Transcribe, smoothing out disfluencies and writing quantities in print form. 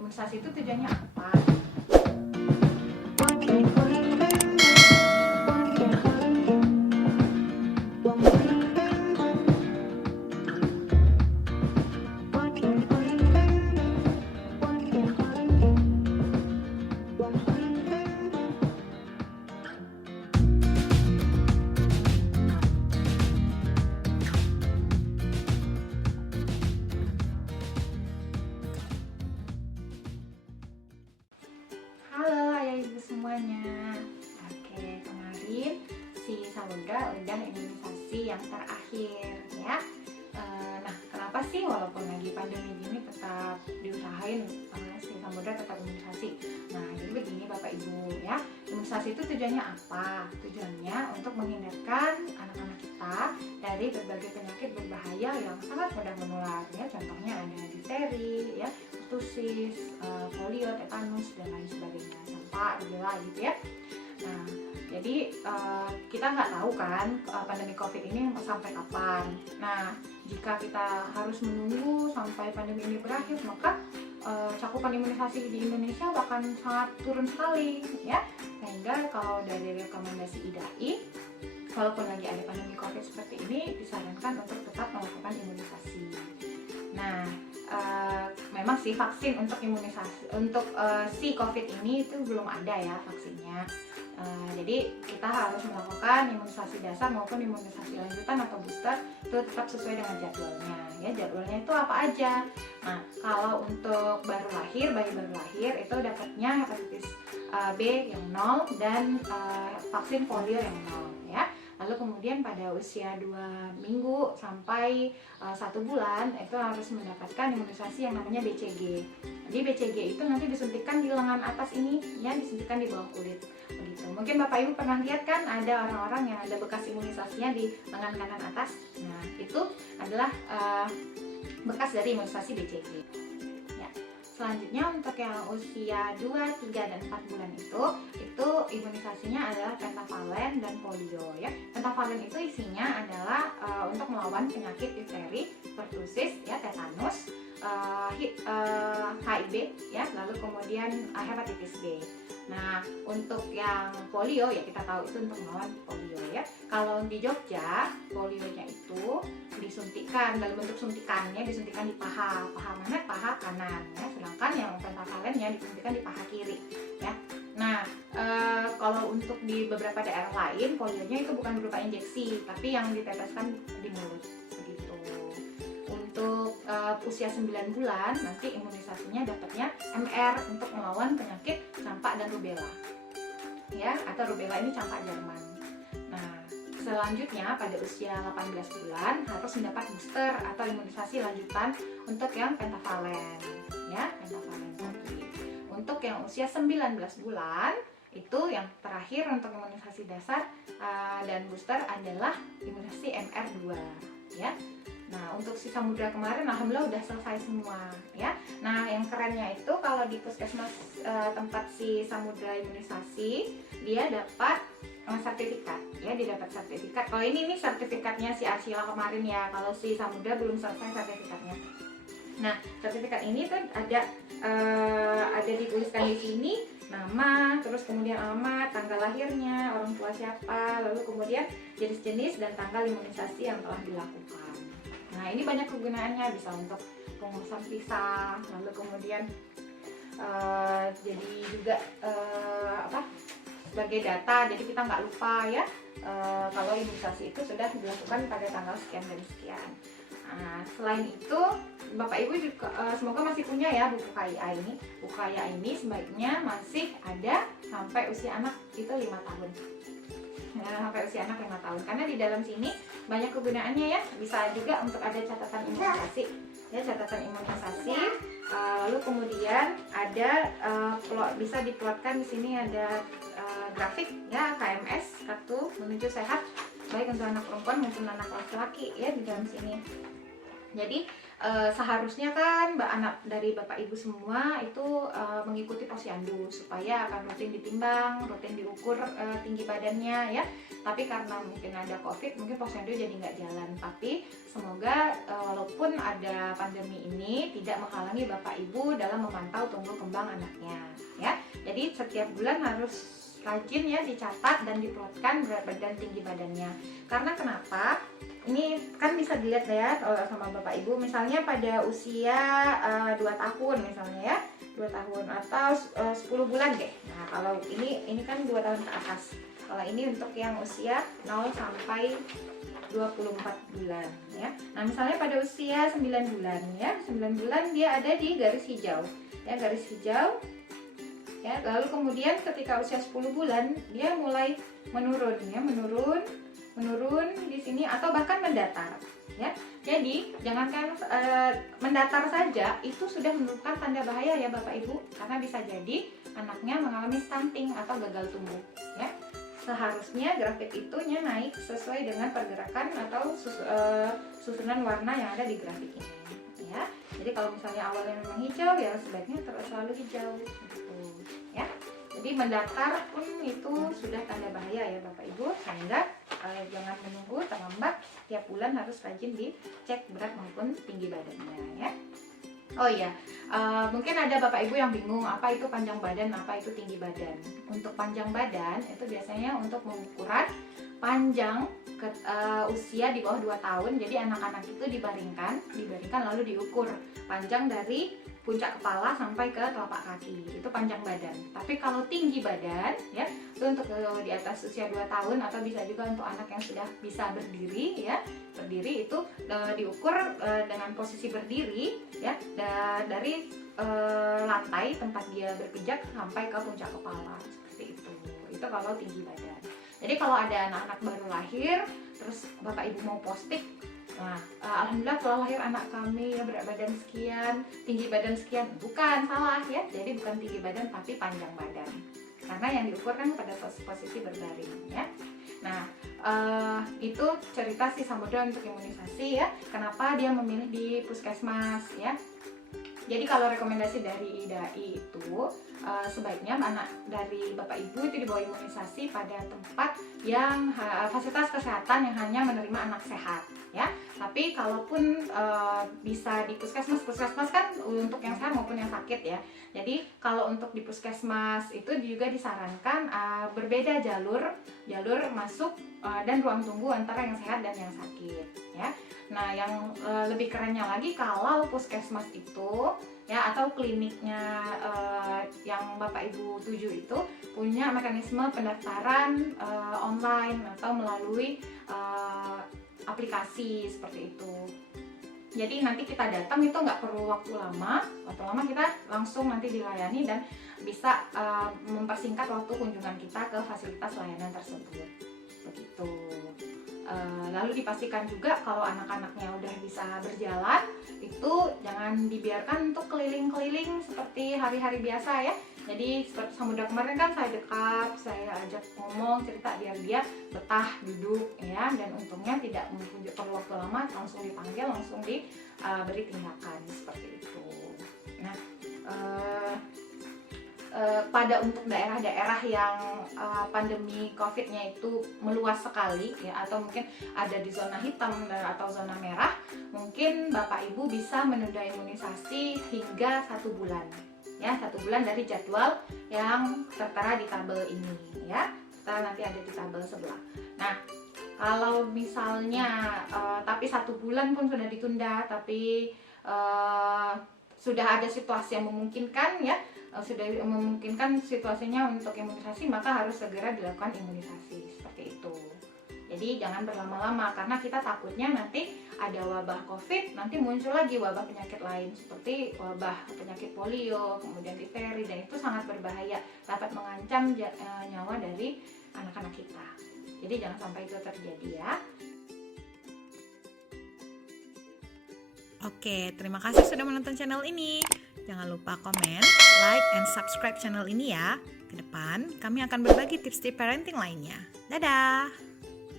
Imunisasi itu tujuannya apa? Halo ayah ibu semuanya. Oke, kemarin si Samudra udah imunisasi yang terakhir ya. Nah, kenapa sih walaupun lagi pandemi gini tetap diusahain si Samudra tetap imunisasi? Nah, jadi begini Bapak Ibu ya. Imunisasi itu tujuannya apa? Tujuannya untuk menghindarkan anak-anak kita dari berbagai penyakit berbahaya yang sangat mudah menular ya. Contohnya ada difteri ya, pertusis, polio, tetanus dan lain sebagainya, campak, rubella gitu ya. Nah, jadi kita nggak tahu kan pandemi COVID ini sampai kapan. Nah, jika kita harus menunggu sampai pandemi ini berakhir, maka cakupan imunisasi di Indonesia bahkan sangat turun sekali ya. Sehingga kalau dari rekomendasi IDAI, walaupun lagi ada pandemi COVID seperti ini, disarankan untuk tetap melakukan imunisasi. Nah, memang sih vaksin untuk imunisasi untuk si COVID ini itu belum ada ya vaksinnya. Jadi kita harus melakukan imunisasi dasar maupun imunisasi lanjutan atau booster itu tetap sesuai dengan jadwalnya. Ya, jadwalnya itu apa aja? Nah, kalau untuk bayi baru lahir itu dapatnya hepatitis B yang 0 dan vaksin polio yang 0 ya. Lalu kemudian pada usia 2 minggu sampai 1 bulan itu harus mendapatkan imunisasi yang namanya BCG. Jadi BCG itu nanti disuntikan di lengan atas ini ya, disuntikan di bawah kulit begitu. Mungkin Bapak Ibu pernah lihat kan ada orang-orang yang ada bekas imunisasinya di lengan kanan atas. Nah, itu adalah bekas dari imunisasi BCG. Selanjutnya untuk yang usia 2, 3, dan 4 bulan itu imunisasinya adalah pentavalen dan polio ya. Pentavalen itu isinya adalah untuk melawan penyakit difteri, pertusis ya, tetanus, HIV ya, lalu kemudian hepatitis B. Nah, untuk yang polio ya kita tahu itu untuk melawan polio ya. Kalau di Jogja, polionya itu disuntikan dalam bentuk suntikannya disuntikan di paha mana? Paha kanan ya. Sedangkan yang pentavalennya disuntikan di paha kiri ya. Nah, kalau untuk di beberapa daerah lain polionya itu bukan berupa injeksi, tapi yang diteteskan di mulut begitu. Untuk usia 9 bulan nanti imunisasinya dapatnya MR untuk melawan penyakit campak dan rubella ya, atau rubella ini campak Jerman. Nah, selanjutnya pada usia 18 bulan harus mendapat booster atau imunisasi lanjutan untuk yang pentavalen ya, pentavalen tadi. Untuk yang usia 19 bulan itu yang terakhir untuk imunisasi dasar dan booster adalah imunisasi MR2 ya. Nah, untuk si Samudra kemarin alhamdulillah udah selesai semua ya. Nah, yang kerennya itu kalau di puskesmas tempat si Samudra imunisasi, dia dapat sertifikat ya, dia dapat sertifikat. Kalau ini sertifikatnya si Arsila kemarin ya, kalau si Samudra belum selesai sertifikatnya. Nah, sertifikat ini tuh ada dituliskan di sini nama, terus kemudian alamat, tanggal lahirnya, orang tua siapa, lalu kemudian jenis-jenis dan tanggal imunisasi yang telah dilakukan. Nah, ini banyak kegunaannya, bisa untuk pengurusan visa, lalu kemudian jadi juga sebagai data, jadi kita nggak lupa ya kalau imunisasi itu sudah dilakukan pada tanggal sekian dan sekian. Nah, selain itu Bapak Ibu juga semoga masih punya ya buku KIA ini. Buku KIA ini sebaiknya masih ada sampai usia anak itu 5 tahun. Sampai usia anak 5 tahun, karena di dalam sini banyak kegunaannya ya. Bisa juga untuk ada catatan imunisasi ya, catatan imunisasi. Lalu kemudian ada bisa diplotkan di sini ada grafik ya, KMS, kartu menuju sehat, baik untuk anak perempuan maupun anak laki-laki ya di dalam sini. Jadi seharusnya kan anak dari Bapak Ibu semua itu mengikuti posyandu supaya akan rutin ditimbang, rutin diukur tinggi badannya ya. Tapi karena mungkin ada COVID, mungkin posyandu jadi nggak jalan. Tapi semoga walaupun ada pandemi ini tidak menghalangi Bapak Ibu dalam memantau tumbuh kembang anaknya ya. Jadi setiap bulan harus rajin ya dicatat dan diplotkan berat badan tinggi badannya. Karena kenapa? Ini kan bisa dilihat ya sama Bapak Ibu, misalnya pada usia 2 tahun misalnya ya, 2 tahun atau 10 bulan deh. Nah kalau ini kan 2 tahun ke atas. Kalau ini untuk yang usia 0 sampai 24 bulan ya. Nah misalnya pada usia 9 bulan ya, 9 bulan dia ada di garis hijau ya, garis hijau ya. Lalu kemudian ketika usia 10 bulan dia mulai menurun ya, menurun di sini atau bahkan mendatar ya. Jadi jangankan mendatar saja itu sudah menunjukkan tanda bahaya ya Bapak Ibu, karena bisa jadi anaknya mengalami stunting atau gagal tumbuh ya. Seharusnya grafik itunya naik sesuai dengan pergerakan atau susunan warna yang ada di grafik ini ya. Jadi kalau misalnya awalnya memang hijau ya sebaiknya terus selalu hijau gitu ya. Jadi mendatar pun itu sudah tanda bahaya ya Bapak Ibu, sehingga jangan menunggu terlambat, tiap bulan harus rajin dicek berat maupun tinggi badannya ya. Oh iya, mungkin ada Bapak Ibu yang bingung apa itu panjang badan, apa itu tinggi badan. Untuk panjang badan itu biasanya untuk pengukuran panjang usia di bawah 2 tahun. Jadi anak-anak itu dibaringkan lalu diukur panjang dari puncak kepala sampai ke telapak kaki, itu panjang badan. Tapi kalau tinggi badan ya, itu untuk di atas usia 2 tahun atau bisa juga untuk anak yang sudah bisa berdiri ya. Berdiri itu diukur dengan posisi berdiri ya, dari lantai tempat dia berpijak sampai ke puncak kepala, seperti itu. Itu kalau tinggi badan. Jadi kalau ada anak-anak baru lahir terus Bapak Ibu mau posting, nah, alhamdulillah telah lahir anak kami ya, berat badan sekian, tinggi badan sekian, bukan, salah ya. Jadi bukan tinggi badan tapi panjang badan, karena yang diukur kan pada posisi berbaring ya. Nah itu cerita si Samudra untuk imunisasi ya, kenapa dia memilih di puskesmas ya. Jadi kalau rekomendasi dari IDAI itu sebaiknya anak dari Bapak Ibu itu dibawa imunisasi pada tempat yang fasilitas kesehatan yang hanya menerima anak sehat ya. Tapi kalaupun bisa di puskesmas kan untuk yang sehat maupun yang sakit ya. Jadi kalau untuk di puskesmas itu juga disarankan berbeda jalur masuk dan ruang tunggu antara yang sehat dan yang sakit ya. Nah yang lebih kerennya lagi, kalau puskesmas itu ya atau kliniknya yang Bapak Ibu tuju itu punya mekanisme pendaftaran online atau melalui aplikasi seperti itu. Jadi nanti kita datang itu nggak perlu waktu lama kita langsung nanti dilayani dan bisa mempersingkat waktu kunjungan kita ke fasilitas layanan tersebut. Begitu. Lalu dipastikan juga kalau anak-anaknya udah bisa berjalan itu jangan dibiarkan untuk keliling-keliling seperti hari-hari biasa ya. Jadi seperti Samudra kemarin kan saya dekat, saya ajak ngomong, cerita biar dia betah duduk ya, dan untungnya tidak perlu waktu lama, langsung dipanggil, langsung diberi tindakan seperti itu. Nah pada untuk daerah-daerah yang pandemi COVID-nya itu meluas sekali ya, atau mungkin ada di zona hitam atau zona merah, mungkin Bapak Ibu bisa menunda imunisasi hingga 1 bulan ya, 1 bulan dari jadwal yang tertera di tabel ini ya. Kita nanti ada di tabel sebelah. Nah kalau misalnya tapi 1 bulan pun sudah ditunda, tapi sudah ada situasi yang memungkinkan ya, sudah memungkinkan situasinya untuk imunisasi, maka harus segera dilakukan imunisasi seperti itu. Jadi jangan berlama-lama, karena kita takutnya nanti ada wabah COVID, nanti muncul lagi wabah penyakit lain seperti wabah penyakit polio, kemudian difteri, dan itu sangat berbahaya, dapat mengancam nyawa dari anak-anak kita. Jadi jangan sampai itu terjadi ya. Oke, terima kasih sudah menonton channel ini. Jangan lupa komen, like, and subscribe channel ini ya. Ke depan, kami akan berbagi tips-tips parenting lainnya. Dadah!